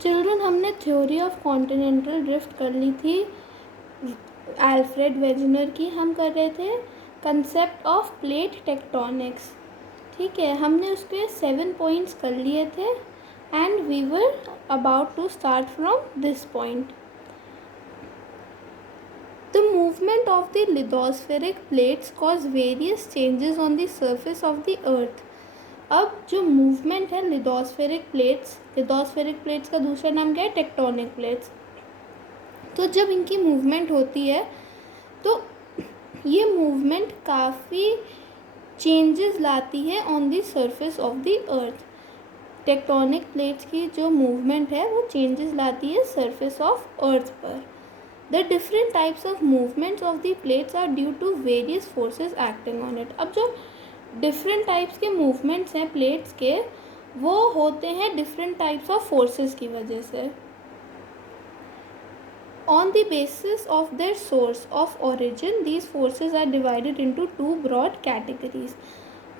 Children, हमने theory of continental drift कर ली थी अल्फ्रेड वेजनर की। हम कर रहे थे कंसेप्ट ऑफ प्लेट टेक्टोनिक्स। ठीक है, हमने उसके 7 पॉइंट्स कर लिए थे and we were about to start from this point. The movement of the lithospheric plates cause various changes on the surface of the earth. अब जो मूवमेंट है लिथोस्फेरिक प्लेट्स का दूसरा नाम क्या है? Tectonic plates. तो जब इनकी मूवमेंट होती है तो ये मूवमेंट काफ़ी चेंजेस लाती है on the surface of the earth. Tectonic plates की जो मूवमेंट है वो चेंजेस लाती है सरफेस ऑफ अर्थ पर। The different types of movements of the plates are due to various forces acting on it. अब जो different types के movements हैं plates के, वो होते हैं different types of forces की वजह से। On the basis of their source of origin, these forces are divided into two broad categories.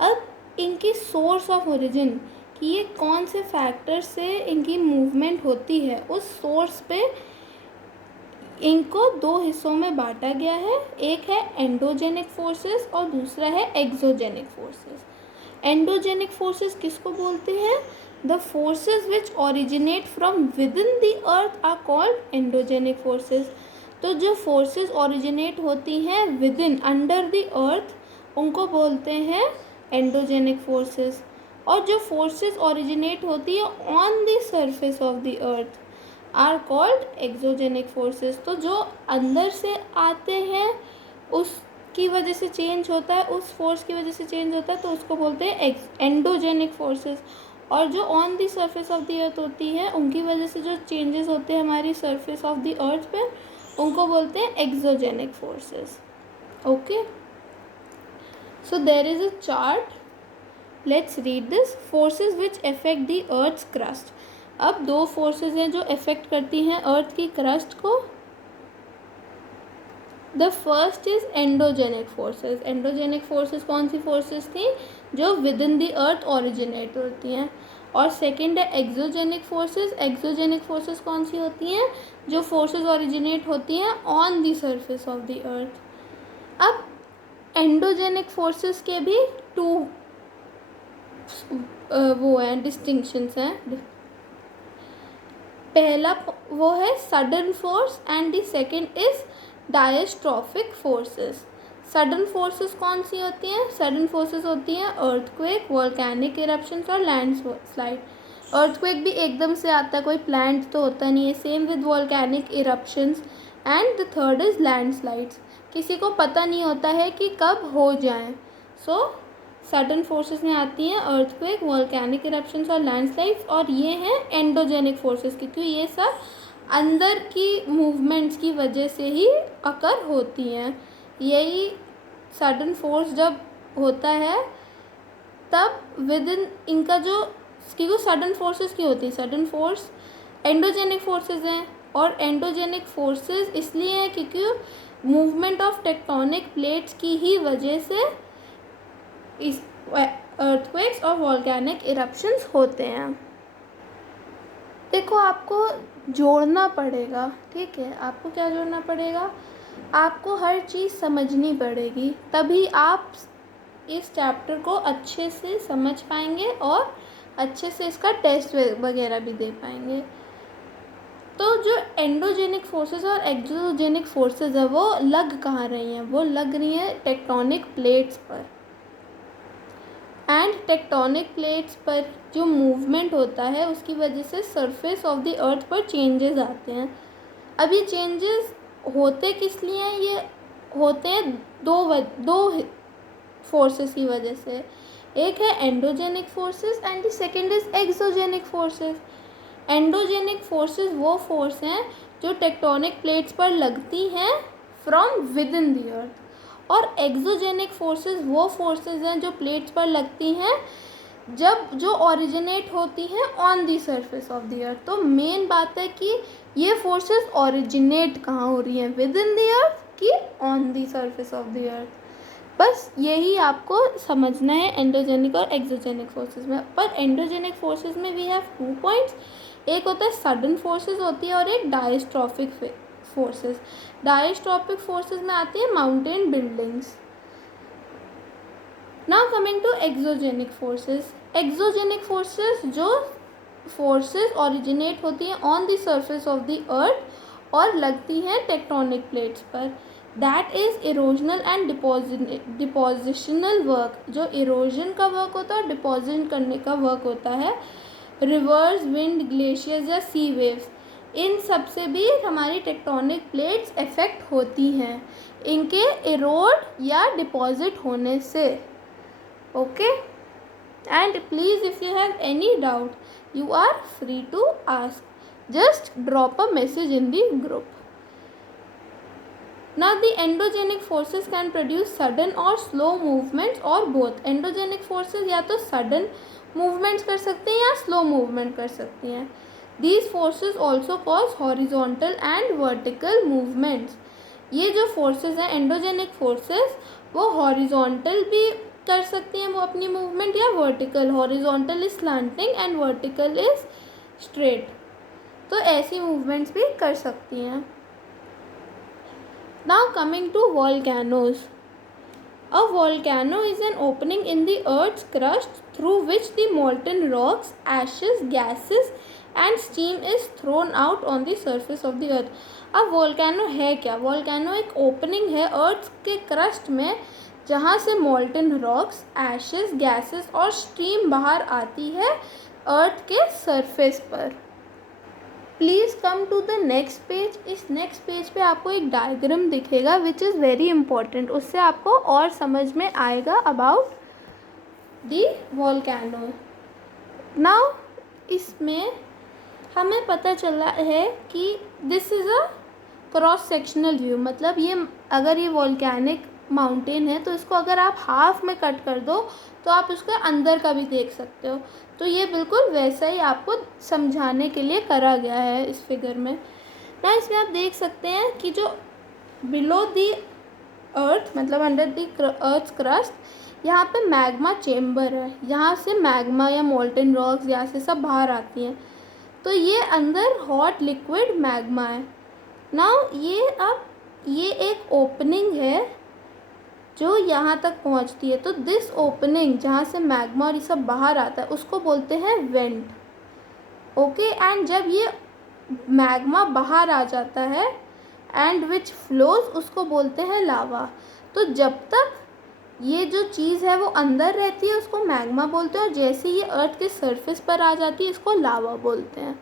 अब इनकी source of origin कि ये कौन से factor से इनकी movement होती है, उस source पे इनको दो हिस्सों में बांटा गया है। एक है एंडोजेनिक फोर्सेस और दूसरा है एक्सोजेनिक फोर्सेस। एंडोजेनिक फोर्सेस किसको बोलते हैं? The forces which originate from within the earth are called endogenic forces. तो जो फोर्सेस ओरिजिनेट होती हैं within under the earth उनको बोलते हैं एंडोजेनिक फोर्सेस। और जो फोर्सेस ओरिजिनेट होती है on the surface of the earth are called exogenic forces. तो जो अंदर से आते हैं उसकी वजह से चेंज होता है, उस फोर्स की वजह से चेंज होता है, तो उसको बोलते हैं एंडोजेनिक फोर्सेस। और जो on the surface of the अर्थ होती है उनकी वजह से जो चेंजेस होते हैं हमारी सरफेस ऑफ द अर्थ पे, उनको बोलते हैं exogenic forces. Okay, so there is a chart, let's read this. Forces which affect the earth's crust. अब दो फोर्सेस हैं जो अफेक्ट करती हैं अर्थ की क्रस्ट को। The first is endogenic forces. Endogenic forces कौन सी फोर्सेस थी? जो with in the earth originate होती हैं। और सेकंड है एक्सोजेनिक फोर्सेस। एक्सोजेनिक फोर्सेस कौन सी होती हैं? जो फोर्सेस ओरिजिनेट होती हैं on the surface of the earth. अब एंडोजेनिक फोर्सेस के भी टू वो हैं डिस्टिंक्शंस हैं। पहला वो है sudden force and the second is diastrophic forces. Sudden forces कौन सी होती हैं? सडन फोर्सेस होती हैं अर्थक्वेक, वोल्केनिक इरप्शंस और लैंडस्लाइड। अर्थक्वेक भी एकदम से आता है, कोई प्लांट तो होता नहीं है। Same with volcanic eruptions and the third is landslides. किसी को पता नहीं होता है कि कब हो जाएं। सो सडन फोर्सेस में आती हैं अर्थक्वेक, वोल्केनिक इरप्शंस और लैंडस्लाइड्स। और ये हैं एंडोजेनिक फोर्सेस, क्योंकि ये सब अंदर की मूवमेंट्स की वजह से ही अकर होती हैं। यही सडन फोर्स जब होता है तब विद इन इनका जो, क्योंकि सडन फोर्सेस की होती है, सडन फोर्स एंडोजेनिक फोर्सेस हैं। और एंडोजेनिक फोर्सेस इसलिए हैं क्योंकि मूवमेंट ऑफ टेक्टोनिक प्लेट्स की ही वजह से इस अर्थक्वेक्स और वोल्केनिक इरप्शंस होते हैं। देखो, आपको जोड़ना पड़ेगा, ठीक है? आपको क्या जोड़ना पड़ेगा? आपको हर चीज़ समझनी पड़ेगी, तभी आप इस चैप्टर को अच्छे से समझ पाएंगे और अच्छे से इसका टेस्ट वगैरह भी दे पाएंगे। तो जो एंडोजेनिक फोर्सेस और एक्सोजेनिक फोर्सेस है वो लग कहाँ रही हैं? वो लग रही हैं टेक्टोनिक प्लेट्स पर। एंड टेक्टोनिक प्लेट्स पर जो मूवमेंट होता है उसकी वजह से सरफेस ऑफ द अर्थ पर चेंजेस आते हैं। अब ये चेंजेस होते किस लिए हैं? ये होते हैं दो फोर्सेस की वजह से। एक है endogenic forces and the second is exogenic forces. Endogenic forces वो फोर्स हैं जो टेक्टोनिक प्लेट्स पर लगती हैं from within the earth. और एक्सोजेनिक फोर्सेस वो फोर्सेस हैं जो प्लेट्स पर लगती हैं जब जो ओरिजिनेट होती हैं on the surface of the अर्थ। तो मेन बात है कि ये फोर्सेस ओरिजिनेट कहाँ हो रही हैं, विद इन द अर्थ कि on the surface of the अर्थ। बस यही आपको समझना है एंडोजेनिक और एक्सोजेनिक फोर्सेस में। पर एंडोजेनिक फोर्सेस में वी हैव 2 पॉइंट्स। एक होता है सडन फोर्सेस होती है और एक डायस्ट्रॉफिक फोर्सेस। डायस्ट्रॉफिक फोर्सेस में आती है mountain buildings. Now coming to exogenic forces. Exogenic forces जो फोर्सेस ओरिजिनेट होती हैं on the surface of the earth और लगती हैं टेक्टोनिक प्लेट्स पर। That is erosional and depositional work. जो इरोजन का वर्क होता है और डिपोजिशन करने का वर्क होता है। रिवर्स, विंड, ग्लेशियर्स या सी वेव्स, इन सब से भी हमारी टेक्टोनिक प्लेट्स इफेक्ट होती हैं इनके इरोड या डिपॉजिट होने से। Okay, and please if you have any doubt you are free to ask. Just drop a message in the group. Now the endogenic forces can produce sudden or slow movements or both. Endogenic forces या तो sudden movements कर सकते हैं या slow movement कर सकती हैं. These forces also cause horizontal and vertical movements. ये जो forces हैं endogenic forces वो horizontal भी कर सकती हैं वो अपनी मूवमेंट या vertical. Horizontal is slanting and vertical is straight, तो ऐसी मूवमेंट्स भी कर सकती हैं। Now coming to volcanoes. A volcano is an opening in the earth's crust through which the molten rocks, ashes, gases and steam is thrown out on the surface of the earth. अब volcano है क्या? Volcano एक opening है earth के crust में जहाँ से molten rocks, ashes, gases और स्टीम बाहर आती है अर्थ के सरफेस पर। Please come to the next page. इस नेक्स्ट पेज पे आपको एक डायग्राम दिखेगा विच इज़ वेरी इंपॉर्टेंट। उससे आपको और समझ में आएगा अबाउट दी वोल्केनो। नाउ इसमें हमें पता चला है कि this is a cross sectional view. मतलब ये अगर ये वोल्केनिक माउंटेन है तो इसको अगर आप हाफ में कट कर दो तो आप उसके अंदर का भी देख सकते हो। तो ये बिल्कुल वैसा ही आपको समझाने के लिए करा गया है इस फिगर में ना। इसमें आप देख सकते हैं कि जो बिलो दी अर्थ मतलब अंडर दी अर्थ क्रस्ट यहाँ पे मैग्मा चेम्बर है। यहाँ से मैग्मा या मोल्टन रॉक्स यहाँ से सब बाहर आती हैं। तो ये अंदर हॉट लिक्विड मैग्मा है। नाउ ये एक ओपनिंग है जो यहाँ तक पहुँचती है। तो दिस ओपनिंग जहाँ से मैग्मा और ये सब बाहर आता है उसको बोलते हैं वेंट। ओके, एंड जब ये मैग्मा बाहर आ जाता है एंड विच फ्लोज उसको बोलते हैं लावा। तो जब तक ये जो चीज़ है वो अंदर रहती है उसको मैग्मा बोलते हैं और जैसे ये अर्थ के सरफेस पर आ जाती है इसको लावा बोलते हैं।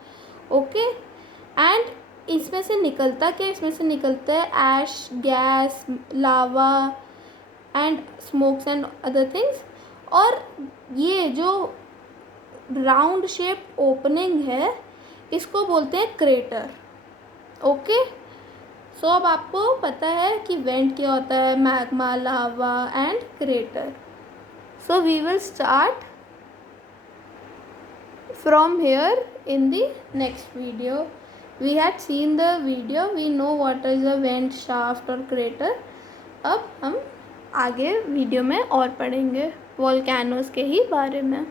ओके, एंड इसमें से निकलता क्या? इसमें से निकलता है ash, gas, lava and smokes and other things. और ये जो राउंड शेप ओपनिंग है इसको बोलते हैं क्रेटर। ओके, सो अब आपको पता है कि वेंट क्या होता है, magma, lava and crater. So we will start from here in the next video. We had seen the video, we know what is a vent, shaft और क्रेटर। अब हम आगे वीडियो में और पढ़ेंगे वोल्केनोज के ही बारे में।